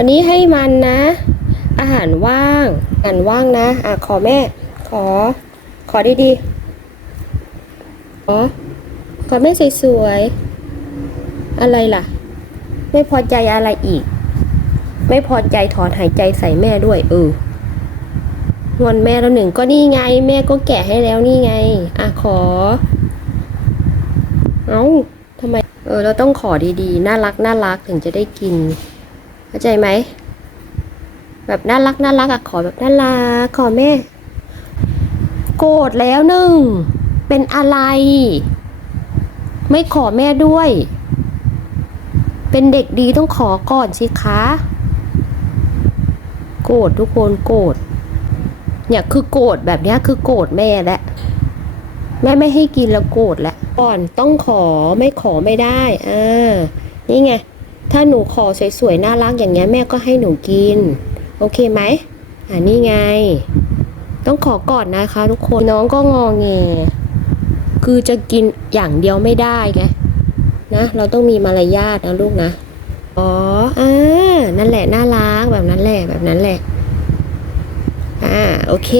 วันนี้ให้มันนะ อาหารว่างอาหารว่างนะ อะขอแม่ ขอ ขอดีๆขอขอแม่สวยๆอะไรล่ะ ไม่พอใจอะไรอีก ไม่พอใจถอนหายใจใส่แม่ด้วย เอองอนแม่แล้วหนึ่งก็นี่ไง แม่ก็แกะให้แล้วนี่ไง อะขอ เอ้าทำไม เออ เราต้องขอดีๆ น่ารักน่ารักถึงจะได้กิน เข้าใจไหม แบบน่ารักน่ารักอะขอแบบน่ารักขอแม่ โกรธแล้วหนึ่ง เป็นอะไร ไม่ขอแม่ด้วย เป็นเด็กดีต้องขอก่อนสิคะ โกรธทุกคนโกรธเนี่ยคือโกรธแบบนี้คือโกรธแม่แล้วแม่ไม่ให้กินแล้วโกรธแล้วก่อนต้องขอไม่ขอไม่ได้อ่านี่ไง ถ้าหนูขอสวยๆน่ารักอย่างเงี้ยแม่ก็ให้หนูกิน โอเคไหมอ่านี่ไง ต้องขอก่อนนะคะ ทุกคนน้องก็งอแงคือจะกินอย่างเดียวไม่ได้ไงนะเราต้องมีมารยาทนะลูกนะอ๋ออ่านั่นแหละน่ารักแบบนั้นแหละแบบนั้นแหละอ่าโอเค